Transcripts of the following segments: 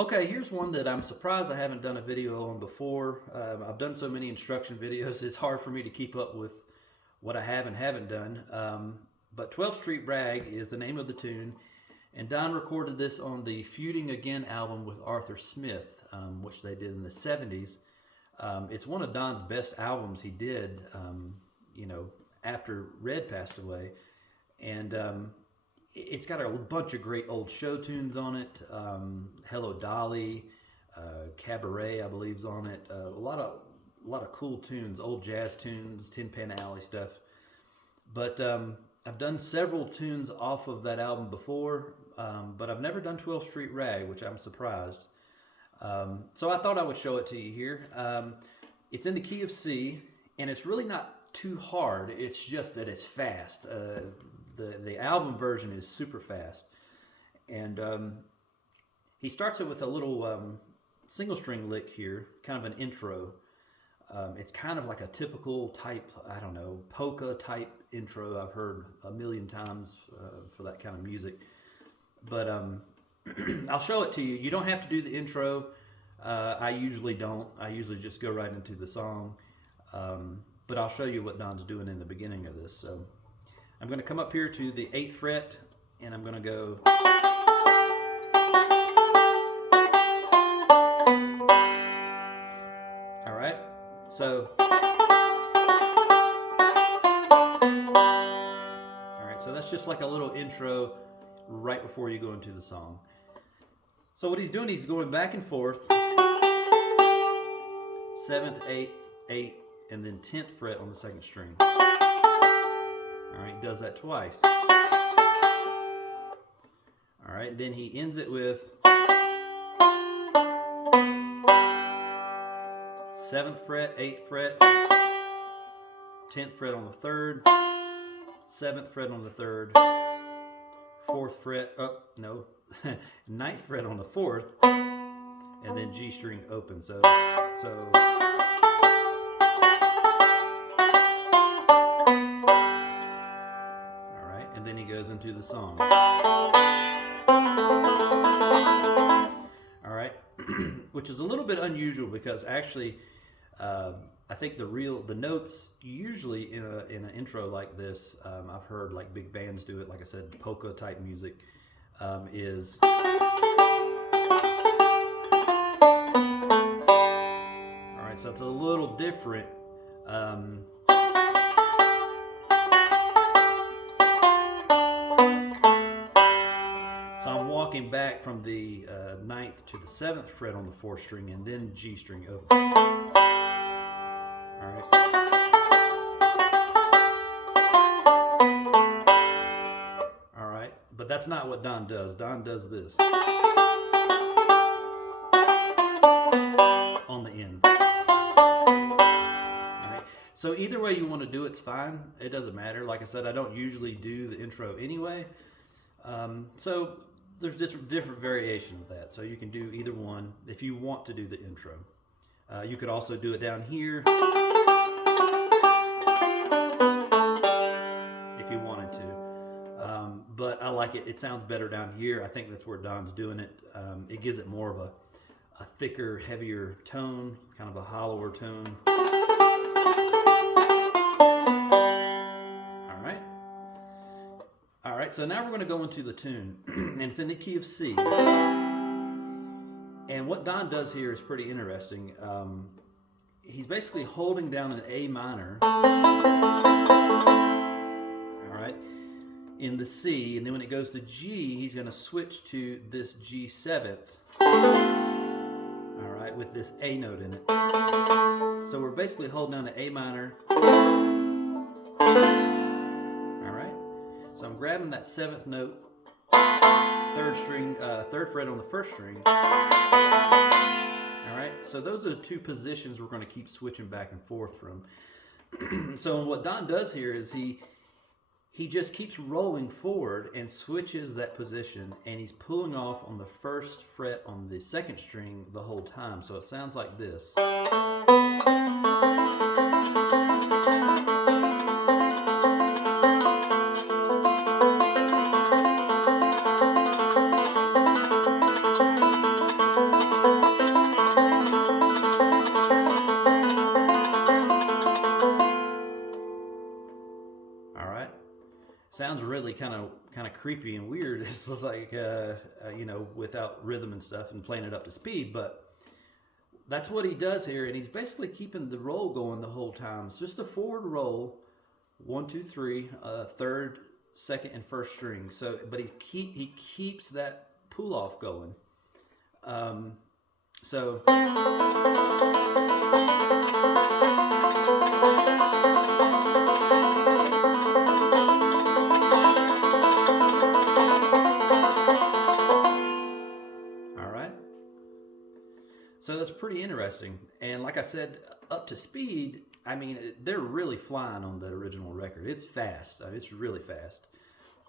Okay, here's one that I'm surprised I haven't done a video on before. I've done so many instruction videos, it's hard for me to keep up with what I have and haven't done. But 12th Street Rag is the name of the tune, and Don recorded this on the Feuding Again album with Arthur Smith, which they did in the 70s. It's one of Don's best albums he did, after Red passed away. And it's got a bunch of great old show tunes on it. Hello Dolly, Cabaret, I believe, is on it. A lot of cool tunes, old jazz tunes, Tin Pan Alley stuff. But I've done several tunes off of that album before, but I've never done 12th Street Rag, which I'm surprised. So I thought I would show it to you here. It's in the key of C, and it's really not too hard. It's just that it's fast. The album version is super fast, and he starts it with a little single string lick here, kind of an intro. It's kind of like a typical type, I don't know, polka type intro I've heard a million times for that kind of music. But I'll show it to you. You don't have to do the intro. I usually don't. I usually just go right into the song. But I'll show you what Don's doing in the beginning of this. So I'm going to come up here to the 8th fret, and I'm going to go. All right. So. All right. So that's just like a little intro right before you go into the song. So what he's doing, he's going back and forth. 7th, 8th, 8th, and then 10th fret on the 2nd string. All right, does that twice. All right, then he ends it with 7th fret, 8th fret, 10th fret on the 3rd, 7th fret on the 3rd, 4th fret, 9th fret on the 4th, and then G string open. So. And then he goes into the song. All right, which is a little bit unusual because actually, I think the notes usually in an intro like this, I've heard like big bands do it. Like I said, polka type music is. All right, so it's a little different. So I'm walking back from the 9th to the 7th fret on the 4th string, and then G string open. All right. All right, but that's not what Don does. Don does this on the end. All right. So either way you want to do it's fine. It doesn't matter. Like I said, I don't usually do the intro anyway. So there's different variation of that. So you can do either one if you want to do the intro. You could also do it down here if you wanted to. But I like it. It sounds better down here. I think that's where Don's doing it. It gives it more of a thicker, heavier tone, kind of a hollower tone. All right, so now we're going to go into the tune, and it's in the key of C. And what Don does here is pretty interesting. He's basically holding down an A minor, all right, in the C, and then when it goes to G, he's going to switch to this G7th, all right, with this A note in it. So we're basically holding down an A minor. So I'm grabbing that 7th note, 3rd fret on the 1st string. All right, so those are the two positions we're going to keep switching back and forth from. So what Don does here is he just keeps rolling forward and switches that position, and he's pulling off on the 1st fret on the 2nd string the whole time. So it sounds like this. sounds really kind of creepy and weird. It's like you know, without rhythm and stuff and playing it up to speed, but that's what he does here, and he's basically keeping the roll going the whole time. It's just a forward roll, 1, 2, 3, third, second, and first string. So, but he keeps that pull off going. So. So that's pretty interesting. And like I said, up to speed, I mean, they're really flying on that original record. It's fast. It's really fast.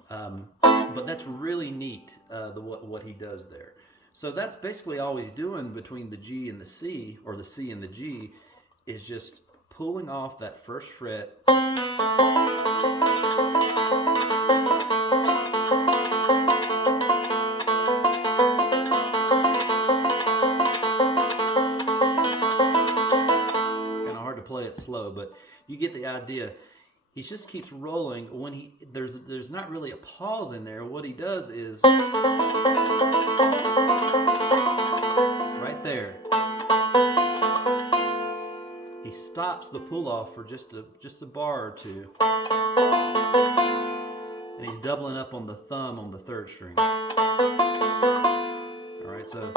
But that's really neat, what he does there. So that's basically all he's doing between the G and the C, or the C and the G, is just pulling off that first fret. Slow, but you get the idea. He just keeps rolling. When there's not really a pause in there. What he does is right there, he stops the pull off for just a bar or two, and he's doubling up on the thumb on the third string. All right, so.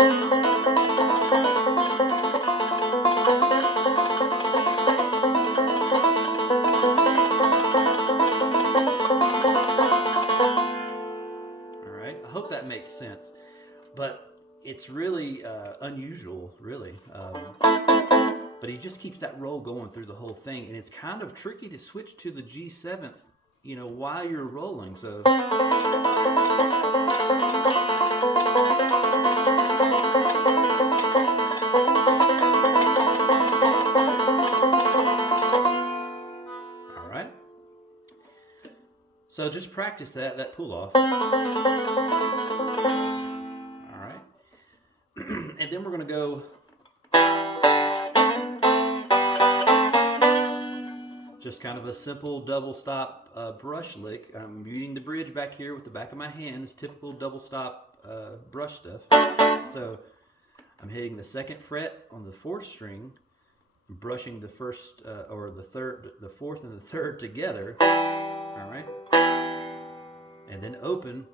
I hope that makes sense, but it's really unusual, really. But he just keeps that roll going through the whole thing, and it's kind of tricky to switch to the G7th, you know, while you're rolling. So. All right. So just practice that pull off. All right. And then we're going to go just kind of a simple double stop brush lick. I'm muting the bridge back here with the back of my hands, typical double stop brush stuff. So I'm hitting the second fret on the fourth string, brushing the first or the third, the fourth and the third together. All right. And then open,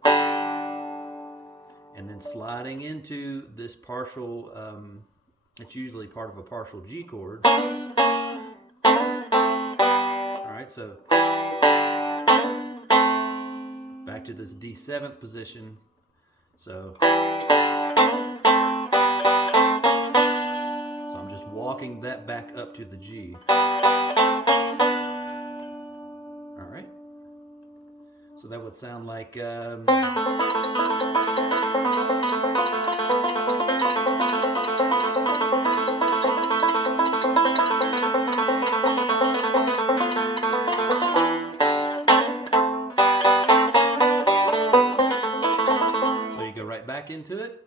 and then sliding into this partial, it's usually part of a partial G chord. All right, so back to this D7th position. So I'm just walking that back up to the G. So that would sound like so you go right back into it,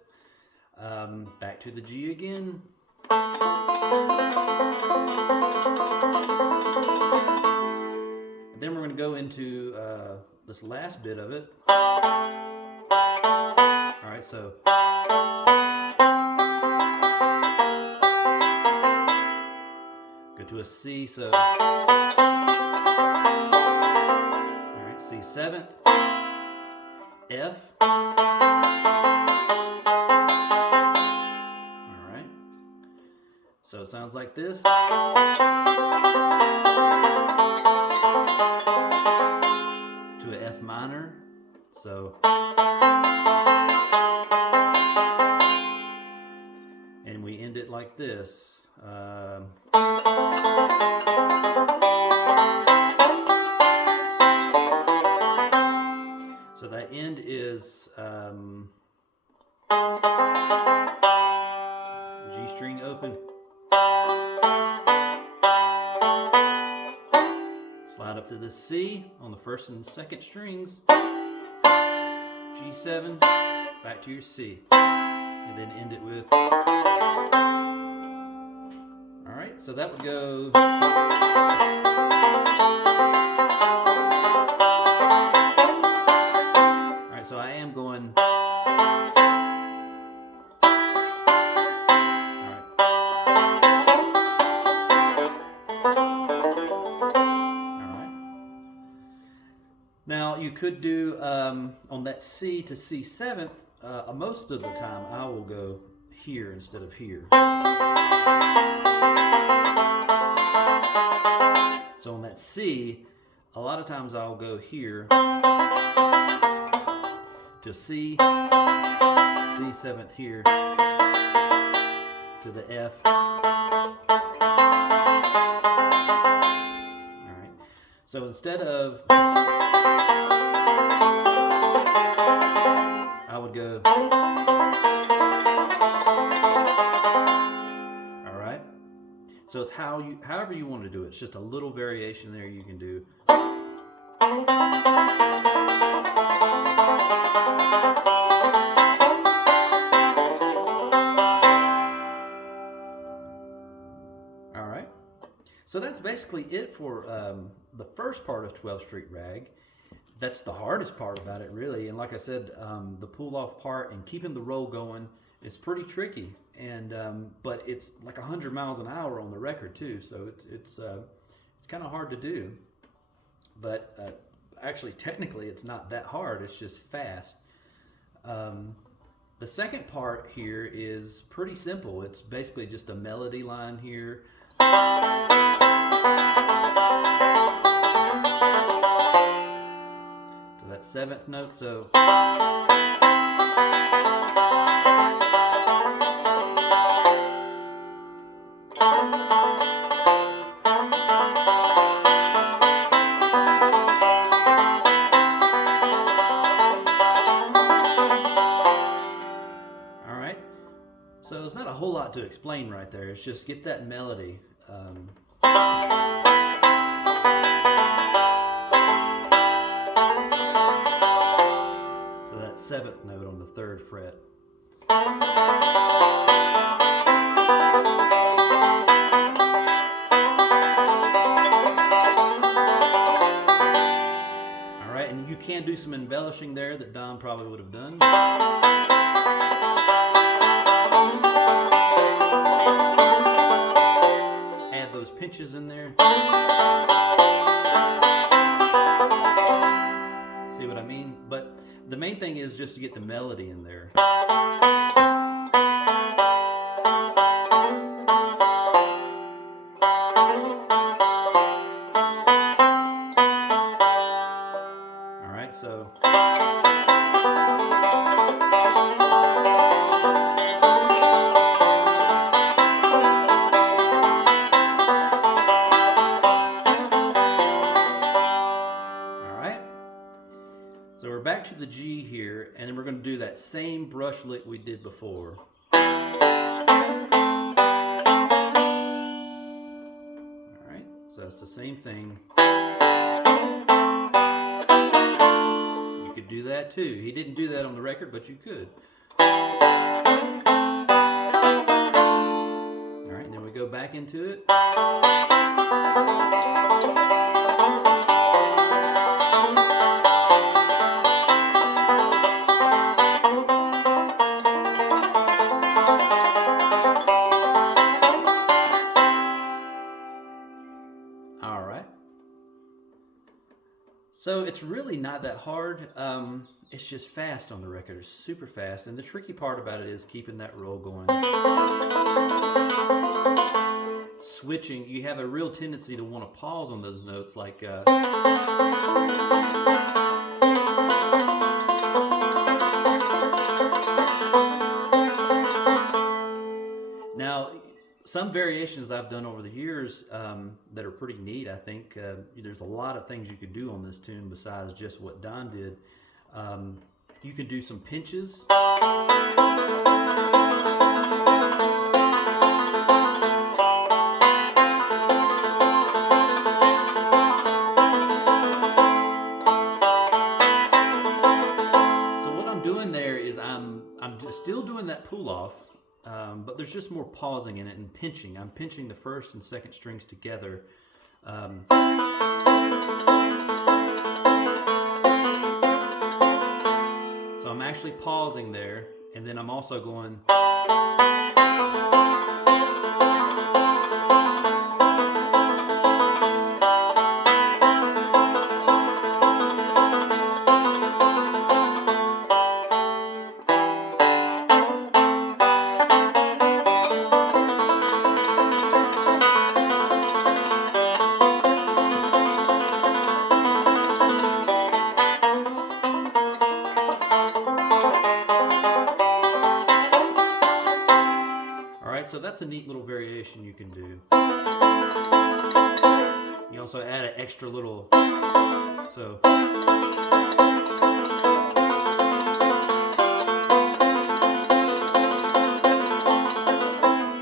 back to the G again. And then we're going to go into this last bit of it. All right, so go to a C, so all right, C7th, F. All right, so it sounds like this. F minor, so, and we end it like this. So that end is G string open, slide up to the C on the first and second strings, G7, back to your C, and then end it with. All right, so that would go. could do on that C to C7th, most of the time I will go here instead of here. So on that C, a lot of times I'll go here to C, C7th here, to the F. Alright, so instead of, I would go, alright, so it's however you want to do it. It's just a little variation there you can do. Alright, so that's basically it for the first part of 12th Street Rag. That's the hardest part about it, really. And like I said, the pull-off part and keeping the roll going is pretty tricky. And but it's like 100 miles an hour on the record too, so it's kind of hard to do. But actually, technically, it's not that hard. It's just fast. The second part here is pretty simple. It's basically just a melody line here. So that's 7th note. So So there's not a whole lot to explain right there. It's just get that melody. So that 7th note on the 3rd fret. All right, and you can do some embellishing there that Don probably would have done. Add those pinches in there. See what I mean? But the main thing is just to get the melody in there. All right, so So we're back to the G here, and then we're going to do that same brush lick we did before. Alright, so that's the same thing. You could do that too. He didn't do that on the record, but you could. Alright, and then we go back into it. So it's really not that hard. It's just fast on the record. It's super fast. And the tricky part about it is keeping that roll going. Switching, you have a real tendency to want to pause on those notes like... Now, some variations I've done over the years that are pretty neat, I think. There's a lot of things you could do on this tune besides just what Don did. You can do some pinches. So what I'm doing there is I'm still doing that pull-off. But there's just more pausing in it and pinching. I'm pinching the 1st and 2nd strings together. So I'm actually pausing there, and then I'm also going... right, so that's a neat little variation you can do. You also add an extra little, so.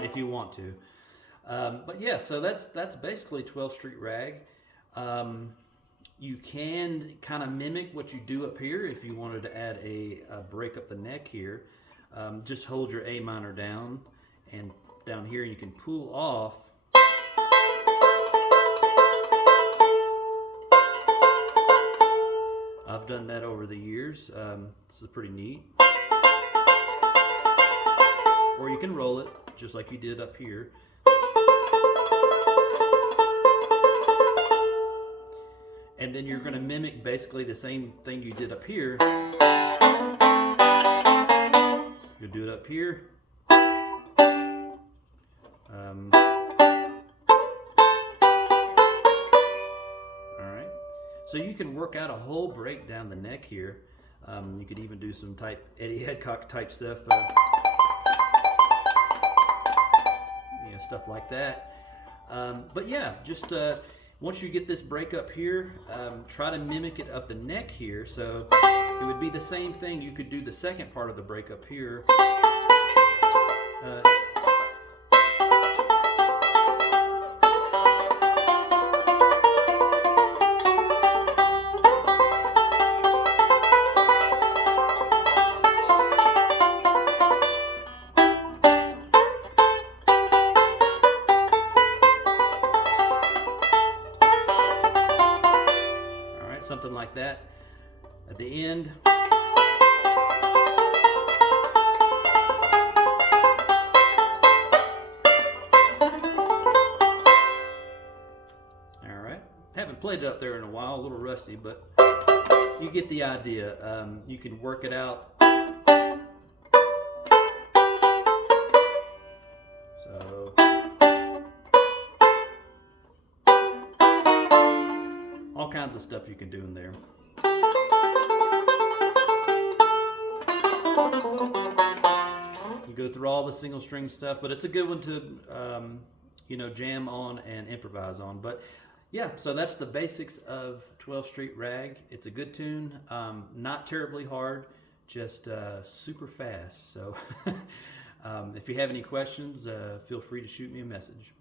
If you want to. But yeah, so that's basically 12th Street Rag. You can kind of mimic what you do up here if you wanted to add a break up the neck here. Just hold your A minor down, and down here you can pull off. I've done that over the years. This is pretty neat. Or you can roll it just like you did up here. And then you're going to mimic basically the same thing you did up here. You'll do it up here. Alright. So you can work out a whole break down the neck here. You could even do some type Eddie Headcock type stuff. Stuff like that. But yeah, just once you get this break up here, try to mimic it up the neck here. So it would be the same thing. You could do the second part of the break up here. Something like that at the end. Alright, haven't played it up there in a while, a little rusty, but you get the idea. You can work it out. So all kinds of stuff you can do in there. You go through all the single string stuff, but it's a good one to jam on and improvise on. But yeah, so that's the basics of 12th Street Rag. It's a good tune, not terribly hard, just super fast. So if you have any questions, feel free to shoot me a message.